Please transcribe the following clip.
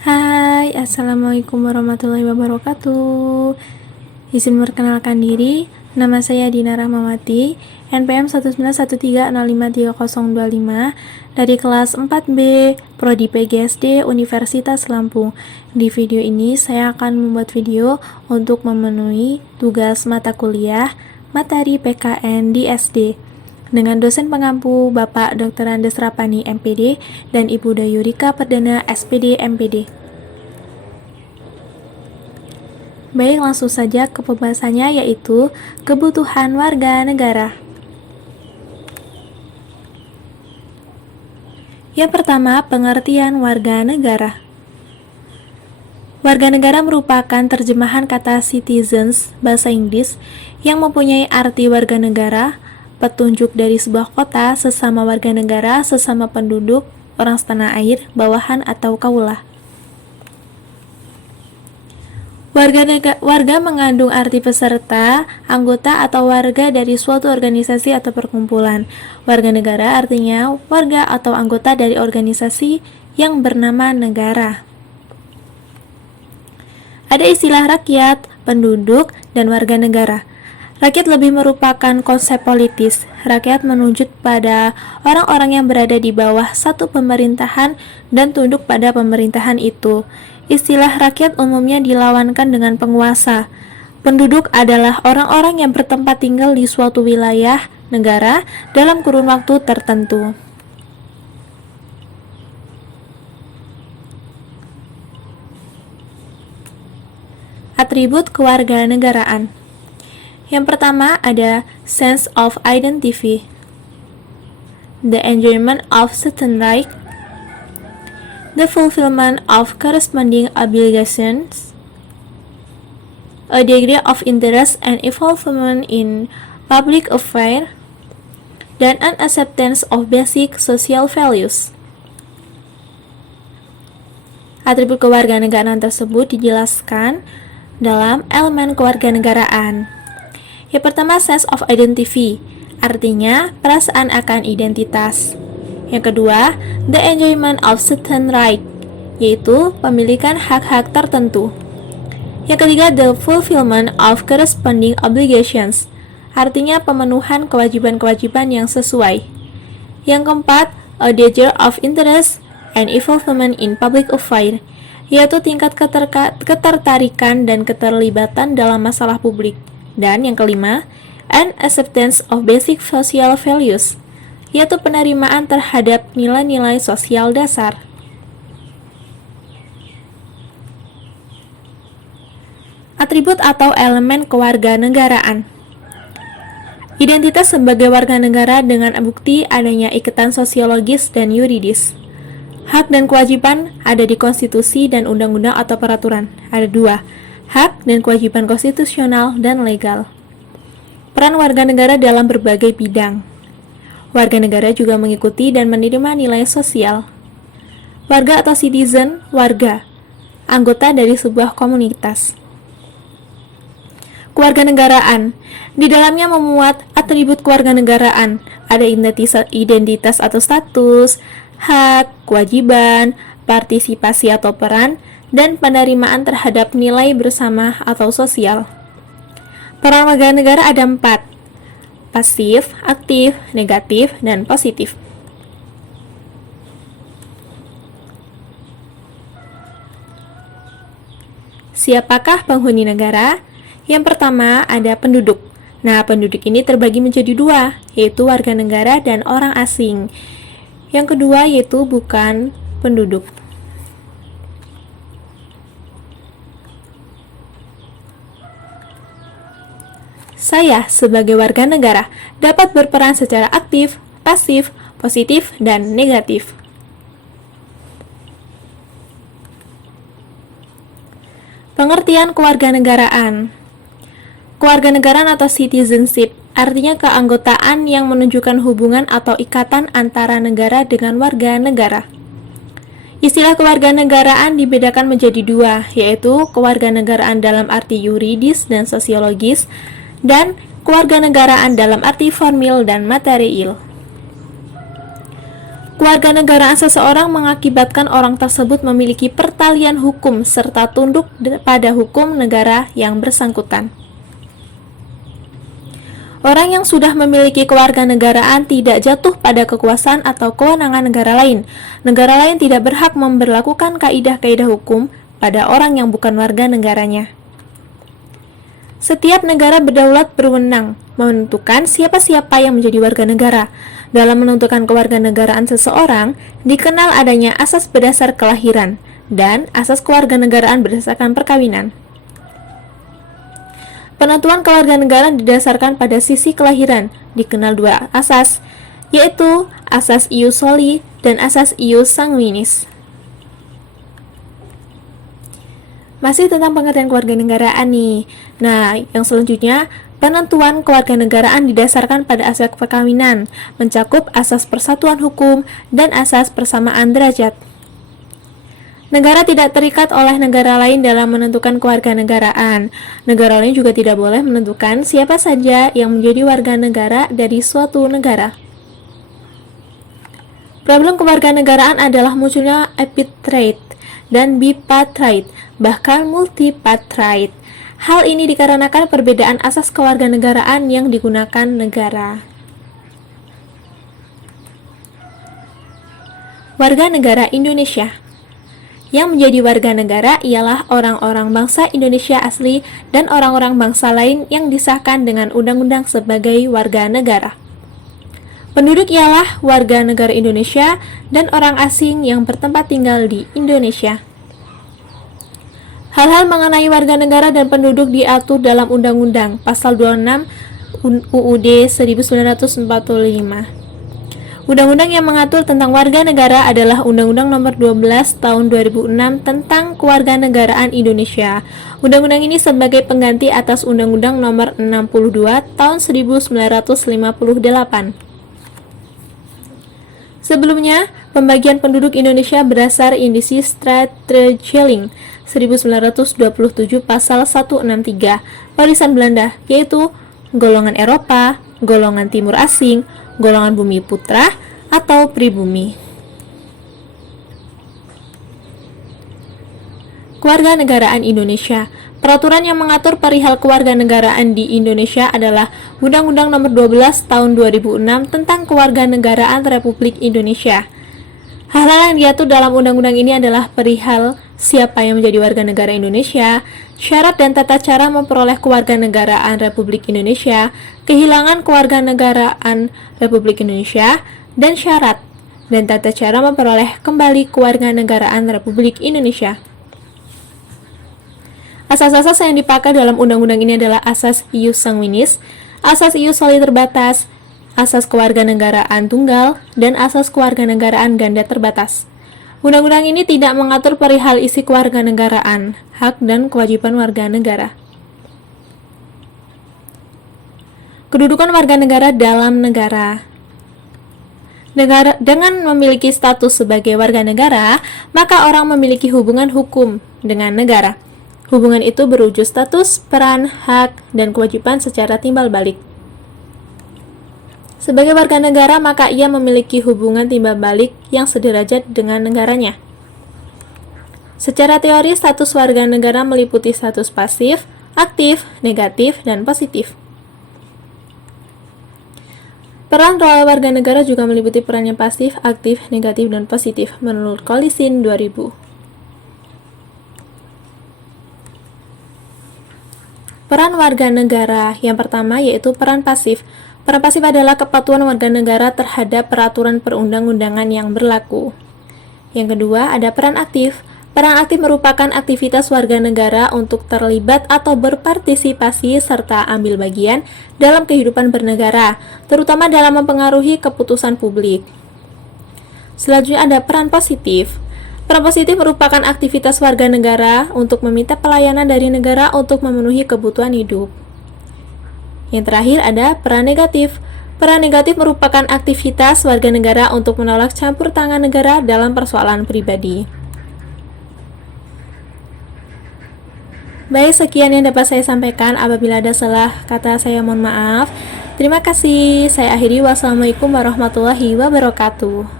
Hai, Assalamualaikum warahmatullahi wabarakatuh. Izin memperkenalkan diri, nama saya Dina Rahmawati, NPM 191305325 dari kelas 4B, Prodi PGSD Universitas Lampung. Di video ini saya akan membuat video untuk memenuhi tugas mata kuliah materi PKN di SD dengan dosen pengampu Bapak Dr. Andes Rapani MPD dan Ibu Dayurika Perdana SPD MPD. Baik, langsung saja ke pembahasannya, yaitu kebutuhan warga negara. Yang pertama, pengertian warga negara. Warga negara merupakan terjemahan kata citizens bahasa Inggris yang mempunyai arti warga negara, petunjuk dari sebuah kota, sesama warga negara, sesama penduduk, orang setanah air, bawahan, atau kaulah. Warga mengandung arti peserta, anggota, atau warga dari suatu organisasi atau perkumpulan. Warga negara artinya warga atau anggota dari organisasi yang bernama negara. Ada istilah rakyat, penduduk, dan warga negara. Rakyat lebih merupakan konsep politis. Rakyat menunjuk pada orang-orang yang berada di bawah satu pemerintahan dan tunduk pada pemerintahan itu. Istilah rakyat umumnya dilawankan dengan penguasa. Penduduk adalah orang-orang yang bertempat tinggal di suatu wilayah negara dalam kurun waktu tertentu. Atribut kewarganegaraan. Yang pertama ada sense of identity, the enjoyment of certain rights, the fulfillment of corresponding obligations, a degree of interest and involvement in public affairs, dan an acceptance of basic social values. Atribut kewarganegaraan tersebut dijelaskan dalam elemen kewarganegaraan. Yang pertama, sense of identity, artinya perasaan akan identitas. Yang kedua, the enjoyment of certain right, yaitu pemilikan hak-hak tertentu. Yang ketiga, the fulfillment of corresponding obligations, artinya pemenuhan kewajiban-kewajiban yang sesuai. Yang keempat, a degree of interest and involvement in public affairs, yaitu tingkat ketertarikan dan keterlibatan dalam masalah publik. Dan yang kelima, an acceptance of basic social values, yaitu penerimaan terhadap nilai-nilai sosial dasar. Atribut atau elemen kewarganegaraan. Identitas sebagai warga negara dengan bukti adanya ikatan sosiologis dan yuridis. Hak dan kewajiban ada di konstitusi dan undang-undang atau peraturan. Ada dua, hak dan kewajiban konstitusional dan legal. Peran warga negara dalam berbagai bidang. Warga negara juga mengikuti dan menerima nilai sosial. Warga atau citizen, warga, anggota dari sebuah komunitas. Kewarganegaraan, di dalamnya memuat atribut kewarganegaraan. Ada identitas atau status, hak, kewajiban, partisipasi atau peran, dan penerimaan terhadap nilai bersama atau sosial. Peran warga negara ada 4, pasif, aktif, negatif, dan positif. Siapakah penghuni negara? Yang pertama ada penduduk. Nah, penduduk ini terbagi menjadi dua, yaitu warga negara dan orang asing. Yang kedua yaitu bukan penduduk. Saya sebagai warga negara dapat berperan secara aktif, pasif, positif, dan negatif. Pengertian kewarganegaraan. Kewarganegaraan atau citizenship artinya keanggotaan yang menunjukkan hubungan atau ikatan antara negara dengan warga negara. Istilah kewarganegaraan dibedakan menjadi dua, yaitu kewarganegaraan dalam arti yuridis dan sosiologis, dan kewarganegaraan dalam arti formil dan material. Kewarganegaraan seseorang mengakibatkan orang tersebut memiliki pertalian hukum serta tunduk pada hukum negara yang bersangkutan. Orang yang sudah memiliki kewarganegaraan tidak jatuh pada kekuasaan atau kewenangan negara lain. Negara lain tidak berhak memberlakukan kaidah-kaidah hukum pada orang yang bukan warga negaranya. Setiap negara berdaulat berwenang menentukan siapa-siapa yang menjadi warga negara. Dalam menentukan kewarganegaraan seseorang, dikenal adanya asas berdasar kelahiran dan asas kewarganegaraan berdasarkan perkawinan. Penentuan kewarganegaraan didasarkan pada sisi kelahiran, dikenal dua asas, yaitu asas ius soli dan asas ius sanguinis. Masih tentang pengertian kewarganegaraan nih. Nah, yang selanjutnya, penentuan kewarganegaraan didasarkan pada aspek perkawinan, mencakup asas persatuan hukum dan asas persamaan derajat. Negara tidak terikat oleh negara lain dalam menentukan kewarganegaraan. Negara lain juga tidak boleh menentukan siapa saja yang menjadi warga negara dari suatu negara. Problem kewarganegaraan adalah munculnya epitrate dan bipatrite, bahkan multipatrite. Hal ini dikarenakan perbedaan asas kewarganegaraan yang digunakan negara. Warga negara Indonesia. Yang menjadi warga negara ialah orang-orang bangsa Indonesia asli dan orang-orang bangsa lain yang disahkan dengan undang-undang sebagai warga negara. Penduduk ialah warga negara Indonesia dan orang asing yang bertempat tinggal di Indonesia. Hal-hal mengenai warga negara dan penduduk diatur dalam Undang-Undang Pasal 26 UUD 1945. Undang-undang yang mengatur tentang warga negara adalah Undang-Undang Nomor 12 Tahun 2006 tentang Kewarganegaraan Indonesia. Undang-undang ini sebagai pengganti atas Undang-Undang Nomor 62 Tahun 1958. Sebelumnya, pembagian penduduk Indonesia berdasar indisi Straatregeling 1927 Pasal 163 Warisan Belanda, yaitu golongan Eropa, golongan Timur Asing, golongan bumi putra, atau pribumi. Kewarganegaraan Indonesia. Peraturan yang mengatur perihal kewarganegaraan di Indonesia adalah Undang-Undang Nomor 12 Tahun 2006 tentang Kewarganegaraan Republik Indonesia. Hal-hal yang diatur dalam undang-undang ini adalah perihal siapa yang menjadi warga negara Indonesia, syarat dan tata cara memperoleh kewarganegaraan Republik Indonesia, kehilangan kewarganegaraan Republik Indonesia, dan syarat dan tata cara memperoleh kembali kewarganegaraan Republik Indonesia. Asas-asas yang dipakai dalam undang-undang ini adalah asas ius sanguinis, asas ius soli terbatas, asas kewarganegaraan tunggal, dan asas kewarganegaraan ganda terbatas. Undang-undang ini tidak mengatur perihal isi kewarganegaraan, hak dan kewajiban warga negara. Kedudukan warga negara dalam negara. Dengan memiliki status sebagai warga negara, maka orang memiliki hubungan hukum dengan negara. Hubungan itu berwujud status, peran, hak, dan kewajiban secara timbal balik. Sebagai warga negara, maka ia memiliki hubungan timbal balik yang sederajat dengan negaranya. Secara teori, status warga negara meliputi status pasif, aktif, negatif, dan positif. Peran role warga negara juga meliputi peran yang pasif, aktif, negatif, dan positif menurut Collison 2000. Peran warga negara yang pertama yaitu peran pasif. Peran pasif adalah kepatuhan warga negara terhadap peraturan perundang-undangan yang berlaku. Yang kedua, ada peran aktif. Peran aktif merupakan aktivitas warga negara untuk terlibat atau berpartisipasi serta ambil bagian dalam kehidupan bernegara, terutama dalam mempengaruhi keputusan publik. Selanjutnya ada peran positif. Peran positif merupakan aktivitas warga negara untuk meminta pelayanan dari negara untuk memenuhi kebutuhan hidup. Yang terakhir ada peran negatif. Peran negatif merupakan aktivitas warga negara untuk menolak campur tangan negara dalam persoalan pribadi. Baik, sekian yang dapat saya sampaikan. Apabila ada salah kata, saya mohon maaf. Terima kasih. Saya akhiri. Wassalamualaikum warahmatullahi wabarakatuh.